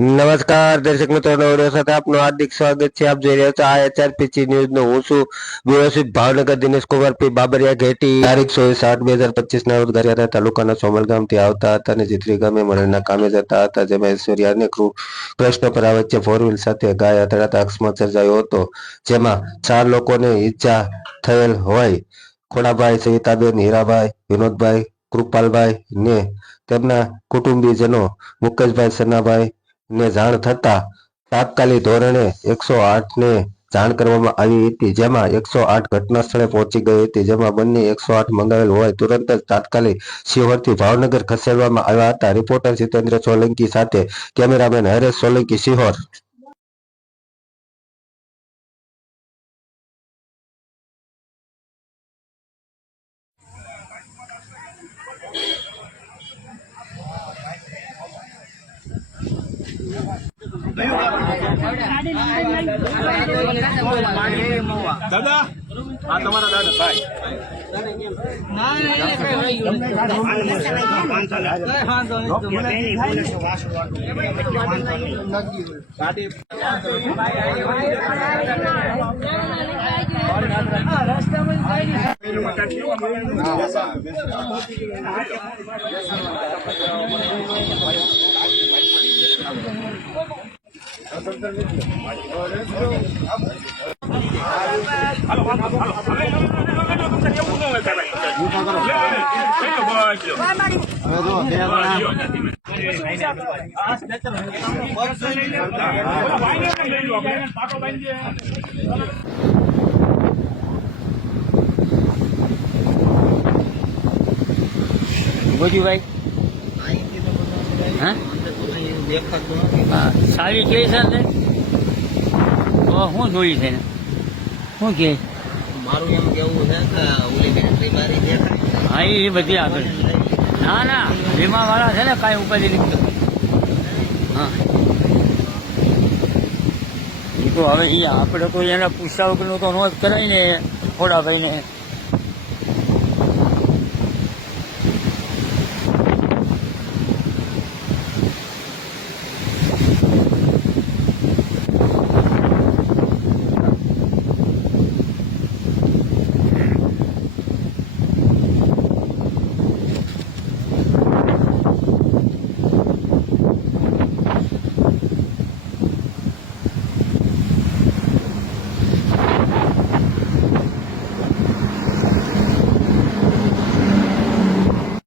નમસ્કાર દર્શક મિત્રો, ઓડિયો સાથે આપનું હાર્દિક સ્વાગત છે. આપ જોઈ રહ્યા છો આ HRPC ન્યૂઝ નો. હું છું બ્યુરો ચીફ ભાવનગર દિનેશ કુમાર પી બાબરિયા ઘેટી. તારીખ 24/8/2025 ના રોજ ગારિયાધાર તાલુકાના સોમલ ગામથી આવતા હતા અને જીતરી ગામે મળીના કામે જતા હતા, જેમાં ઐશ્વર્યા અને કૃષ્ણ પરા વચ્ચે ફોર વ્હીલ સાથે ગાય અથડાતા અકસ્માત સર્જાયો હતો, જેમાં 4 લોકોને ઈજા થયેલ હોય. ખોડાભાઈ, સવિતાબેન, હીરાભાઈ, વિનોદભાઈ, કૃપાલભાઈ ને તેમના કુટુંબીજનો મુકેશભાઈ, સનાભાઈ ને જાણ થતા તાત્કાલિક ધોરણે 108 ને જાણ કરવામાં આવી હતી, જેમાં 108 ઘટના સ્થળે પહોંચી ગઈ હતી, જેમાં બંને 108 મંગાવેલ હોય તુરંત જ તાત્કાલિક શિહોરથી ભાવનગર ખસેડવામાં આવ્યા હતા. રિપોર્ટર જીતેન્દ્ર સોલંકી સાથે કેમેરામેન હરેશ સોલંકી, શિહોર. દાદા આ તમારા દાદા ભાઈ ગોજુભાઈ હા સારી કે છે ને તો શું જોઈ છે ને શું કે મારું એમ કેવું છે કે ઓલી બેટરી મારી દેખાય. હા એ બધી આગળ ના ના વીમા વાળા છે ને કાંઈ ઉપાધિ નથી. હા એ તો હવે એ આપણે તો એને પૂછ્યા વગરનું તો નો જ કરાય ને ખોડાભાઈને.